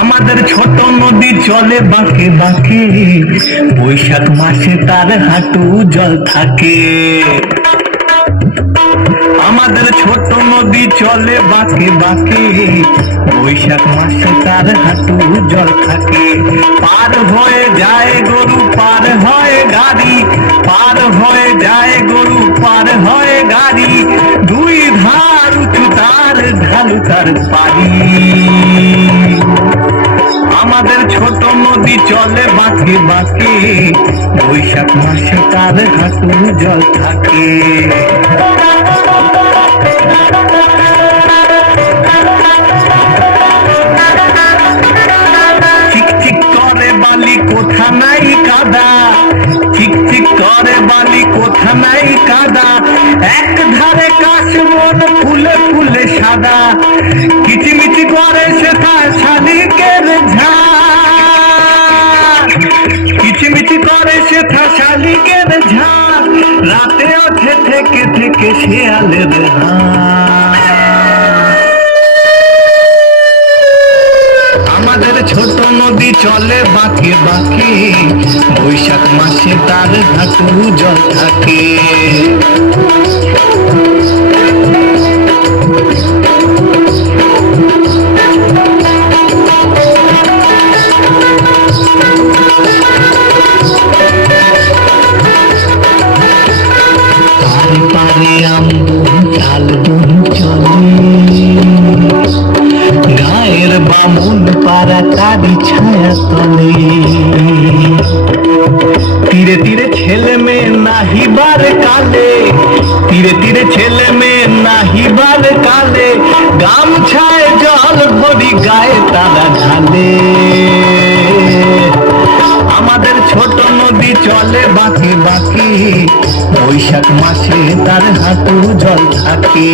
আমাদের ছোট নদী চলে বাঁকে বাঁকে, বৈশাখ মাসে তার হাঁটু জল থাকে। আমাদের ছোট নদী চলে বাঁকে বাঁকে, বৈশাখ মাসে তার হাঁটু জল থাকে। পার হয়ে যায় গরু, পার হয় গাড়ি, পার হয়ে যায় গরু, পার হয় গাড়ি, দুই ধার উঁচু তার ঢালু তার পাড়ি। আমাদের ছোট নদী চলে বাঁকে বাঁকে, বৈশাখ মাসে তার হাঁটু জল থাকে। চিকচিক করে বালি কোথা নাই কাদা, চিকচিক করে বালি কোথা নাই কাদা, এক ধারে কাশবন ফুলে ফুলে সাদা, কিচিমিচি করে সেটা শালিকের ঝাঁক, কিচিমিচি করে সেটা শালিকের ঝাঁক, রাতে ওঠে থেকে থেকে শেয়ালের হাঁক। আমাদের ছোট নদী চলে বাঁকে বাঁকে, বৈশাখ মাসে তার হাঁটু জল থাকে। পারে পারে আমদন শালবন চলে, গায়ের বামুন পাড়া তারি ছায়া তলে, তীরে তীরে ছেলে মেয়ে নাহিবার কালে, তীরে তীরে ছেলে মেয়ে নাহিবার কালে, গামছায় জল ভরি গায়ে তারা ঢালে। আমাদের ছোট নদী চলে বাঁকে বাঁকে, বৈশাখ মাসে তার হাঁটু জল থাকে।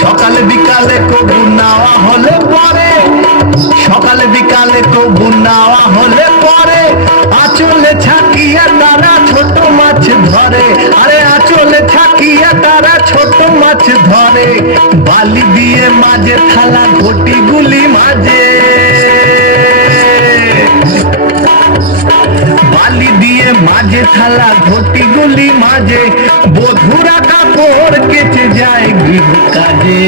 সকালে বিকালে কবু নাওয়া হলে পরে, সকালে বিকালে কবু নাওয়া হলে পরে, আঁচলে ছাকিয়া তারা ছোট মাছ ধরে, আরে আঁচলে ছাকিয়া তারা ছোট মাছ ধরে, বালি দিয়ে মাঝে থালা ঘটি গুলি মাঝে, বালি দিয়ে মাঝে থালা ঘটি গুলি মাঝে, বধুরা কাপড় কেচে যায় গৃহ কাজে।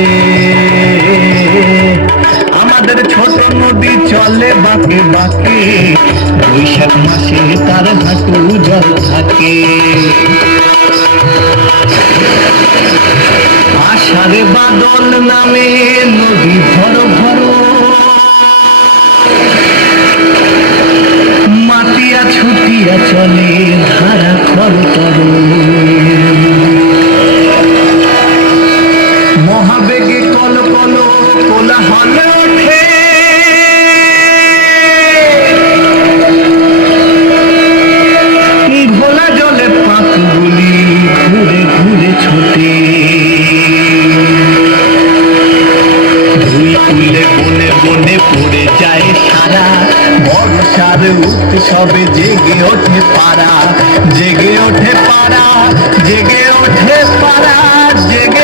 আমাদের ছোট নদী চলে বাঁকে বাঁকে, বৈশাখ মাসে তার হাঁটু জল থাকে। আষাঢ়ে বাদল নামে নদী ভর ভর, মাতিয়া ছুটিয়া চলে ধারা খর তর, মহাবেগে কল কল কোলাহল ওঠে, ঘোলা জলে পাকগুলি ঘুরে ঘুরে ছোটে, ধুই তুলে বনে বনে পড়ে যায় সারা, বর্ষার উৎসবে জেগে ওঠে পাড়া, জেগে ওঠে পাড়া, জেগে ওঠে পাড়া, জেগে